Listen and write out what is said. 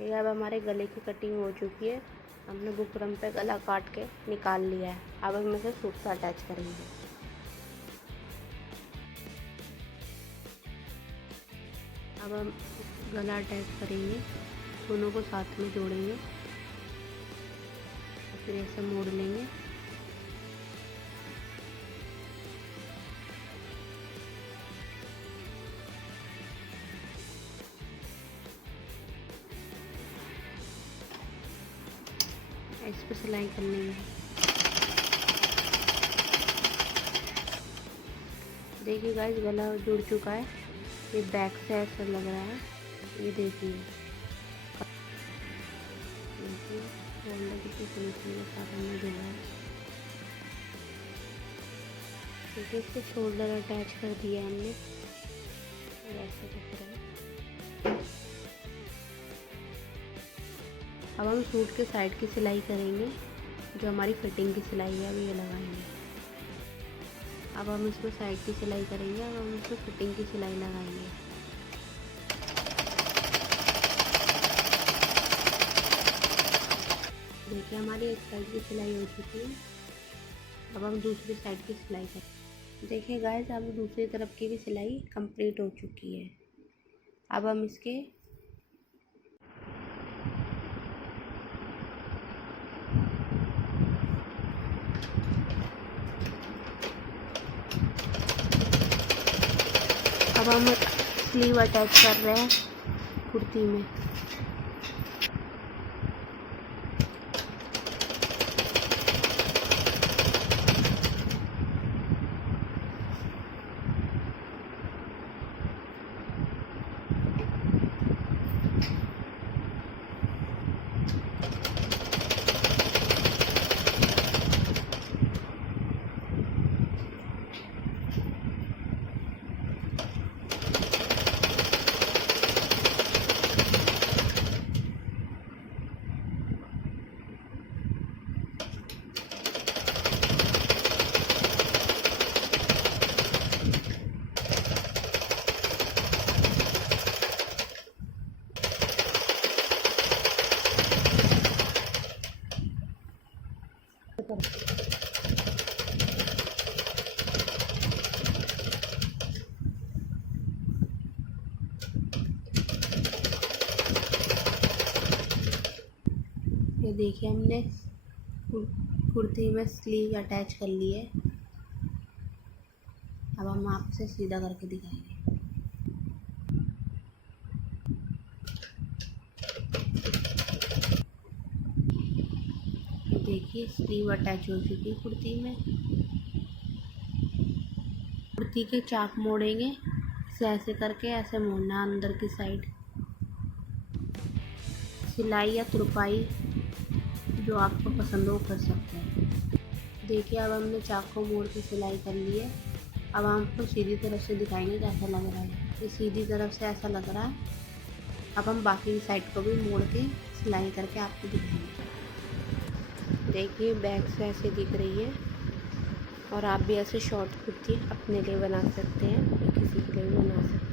ये अब हमारे गले की कटिंग हो चुकी है। हमने बुकरम पे गला काट के निकाल लिया है। अब हम इसे सूट से अटैच करेंगे। अब हम गला अटैच करेंगे, दोनों को साथ में जोड़ेंगे, फिर ऐसे मोड़ लेंगे। इस पर सिलाई करनी है। देखिए गाइस, गला जुड़ चुका है। ये बैक से ऐसा लग रहा है, ये देखिए कितनी फिनिशिंग के साथ हमने जुड़ा है। देखिए इसके शोल्डर अटैच कर दिया है हमने, ऐसे दिख रहा है। अब हम सूट के साइड की सिलाई करेंगे, जो हमारी फिटिंग की सिलाई है, अब ये लगाएंगे। अब हम इसमें साइड की सिलाई करेंगे, अब हम इसमें फिटिंग की सिलाई लगाएंगे। देखिए हमारी एक साइड की सिलाई हो चुकी है। अब हम दूसरी साइड की सिलाई करें। देखिए गाइस, अब दूसरी तरफ की भी सिलाई कंप्लीट हो चुकी है। अब हम इसके अब हम स्लीव अटैच कर रहे हैं कुर्ती में। ये देखिए हमने कुर्ती में स्लीव अटैच कर ली है। अब हम आपसे सीधा करके दिखाएंगे। देखिए स्लीव अटैच हो चुकी है कुर्ती में। कुर्ती के चाक मोड़ेंगे, इसे ऐसे करके ऐसे मोड़ना अंदर की साइड। सिलाई या तुरपाई जो आपको पसंद हो कर सकते हैं। देखिए अब हमने चाक को मोड़ के सिलाई कर ली है। अब हम आपको सीधी तरफ से दिखाएंगे कैसा लग रहा है। ये सीधी तरफ से ऐसा लग रहा है। अब हम बाकी साइड को भी मोड़ के सिलाई करके आपको दिखाएंगे। देखिए बैक से ऐसे दिख रही है, और आप भी ऐसे शॉर्ट कुर्ती अपने लिए बना सकते हैं, किसी के लिए भी बना सकते हैं।